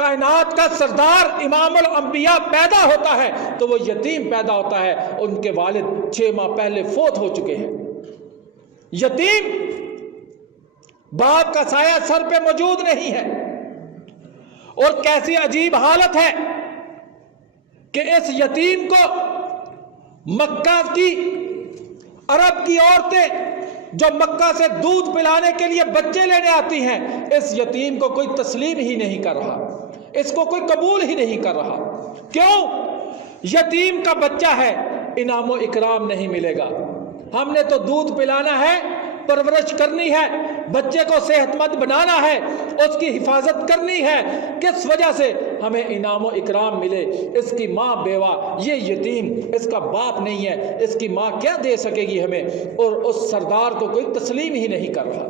کائنات کا سردار امام الانبیاء پیدا ہوتا ہے تو وہ یتیم پیدا ہوتا ہے. ان کے والد 6 ماہ پہلے فوت ہو چکے ہیں. یتیم، باپ کا سایہ سر پہ موجود نہیں ہے. اور کیسی عجیب حالت ہے کہ اس یتیم کو مکہ کی، عرب کی عورتیں جو مکہ سے دودھ پلانے کے لیے بچے لینے آتی ہیں، اس یتیم کو کوئی تسلیم ہی نہیں کر رہا، اس کو کوئی قبول ہی نہیں کر رہا. کیوں؟ یتیم کا بچہ ہے، انعام و اکرام نہیں ملے گا. ہم نے تو دودھ پلانا ہے، پرورش کرنی ہے، بچے کو صحت مند بنانا ہے، اس کی حفاظت کرنی ہے. کس وجہ سے ہمیں انعام و اکرام ملے؟ اس کی ماں بیوہ، یہ یتیم، اس کا باپ نہیں ہے، اس کی ماں کیا دے سکے گی ہمیں؟ اور اس سردار کو کوئی تسلیم ہی نہیں کر رہا.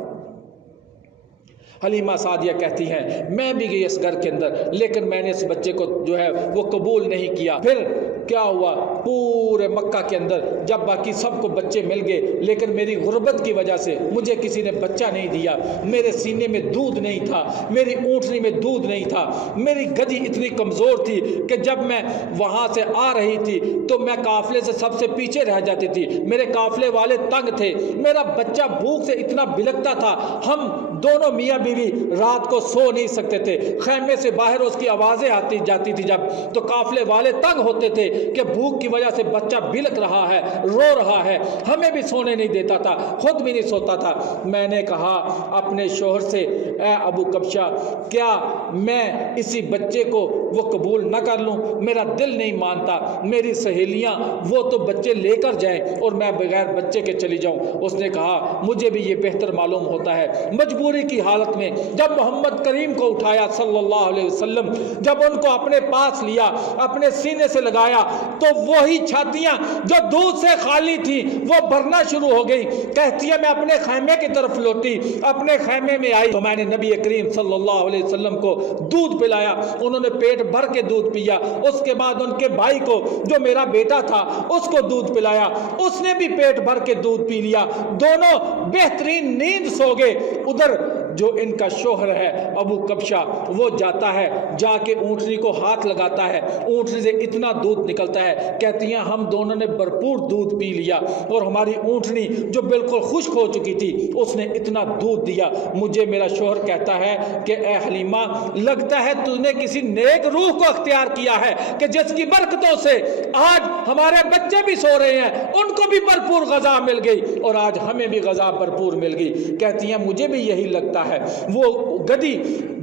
حلیمہ سعدیہ کہتی ہیں میں بھی گئی اس گھر کے اندر، لیکن میں نے اس بچے کو جو ہے وہ قبول نہیں کیا. پھر کیا ہوا؟ پورے مکہ کے اندر جب باقی سب کو بچے مل گئے، لیکن میری غربت کی وجہ سے مجھے کسی نے بچہ نہیں دیا. میرے سینے میں دودھ نہیں تھا، میری اونٹنی میں دودھ نہیں تھا، میری گدھی اتنی کمزور تھی کہ جب میں وہاں سے آ رہی تھی تو میں قافلے سے سب سے پیچھے رہ جاتی تھی. میرے قافلے والے تنگ تھے، میرا بچہ بھوک سے اتنا بلکتا تھا. ہم دونوں میاں بیوی رات کو سو نہیں سکتے تھے. خیمے سے باہر اس کی آوازیں آتی جاتی تھی جب، تو قافلے والے تنگ ہوتے تھے کہ بھوک کی وجہ سے بچہ بلک رہا ہے، رو رہا ہے. ہمیں بھی سونے نہیں دیتا تھا، خود بھی نہیں سوتا تھا. میں نے کہا اپنے شوہر سے اے ابو کبشہ، کیا میں اسی بچے کو وہ قبول نہ کر لوں؟ میرا دل نہیں مانتا. میری سہیلیاں وہ تو بچے لے کر جائیں اور میں بغیر بچے کے چلی جاؤں. اس نے کہا مجھے بھی یہ بہتر معلوم ہوتا ہے. مجبوری کی حالت میں جب محمد کریم کو اٹھایا صلی اللہ علیہ وسلم، جب ان کو اپنے پاس لیا، اپنے سینے سے لگایا، تو وہی چھاتیاں جو دودھ سے خالی تھی وہ بھرنا شروع ہو گئی. کہتی ہے میں اپنے خیمے کی طرف لوٹی، اپنے خیمے میں آئی تو میں نے نبی کریم صلی اللہ علیہ وسلم کو دودھ پلایا. انہوں نے پیٹ بھر کے دودھ پیا. اس کے بعد ان کے بھائی کو جو میرا بیٹا تھا اس کو دودھ پلایا، اس نے بھی پیٹ بھر کے دودھ پی لیا. دونوں بہترین نیند سو گئے. ادھر جو ان کا شوہر ہے ابو کبشہ، وہ جاتا ہے، جا کے اونٹنی کو ہاتھ لگاتا ہے، اونٹنی سے اتنا دودھ نکلتا ہے. کہتی ہیں ہم دونوں نے بھرپور دودھ پی لیا اور ہماری اونٹنی جو بالکل خشک ہو چکی تھی اس نے اتنا دودھ دیا. مجھے میرا شوہر کہتا ہے کہ اے حلیمہ، لگتا ہے تو نے کسی نیک روح کو اختیار کیا ہے کہ جس کی برکتوں سے آج ہمارے بچے بھی سو رہے ہیں، ان کو بھی بھرپور غذا مل گئی اور آج ہمیں بھی غذا بھرپور مل گئی. کہتی ہیں مجھے بھی یہی لگتا ہے. وہ گدھی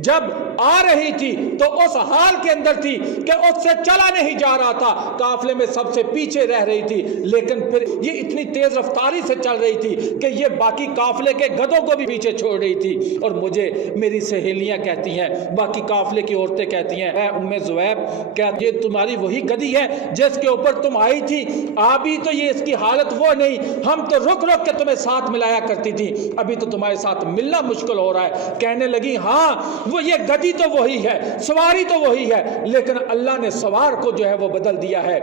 جب آ رہی تھی تو اس حال کے اندر تھی کہ اس سے چلا نہیں جا رہا تھا، قافلے میں سب سے پیچھے رہ رہی تھی، لیکن پھر یہ اتنی تیز رفتاری سے چل رہی تھی کہ یہ باقی قافلے کے گدھوں کو بھی پیچھے چھوڑ رہی تھی. اور مجھے میری سہیلیاں کہتی ہیں، باقی قافلے کی عورتیں کہتی ہیں اے ام زویب، کیا یہ تمہاری وہی گدھی ہے جس کے اوپر تم آئی تھی؟ ابھی تو یہ اس کی حالت وہ نہیں، ہم تو رک رک کے تمہیں ساتھ ملایا کرتی تھی، ابھی تو تمہارے ساتھ ملنا مشکل ہو رہا ہے. کہنے لگی ہاں وہ یہ گدھی تو وہی ہے، سواری تو وہی ہے، لیکن اللہ نے سوار کو جو ہے وہ بدل دیا ہے.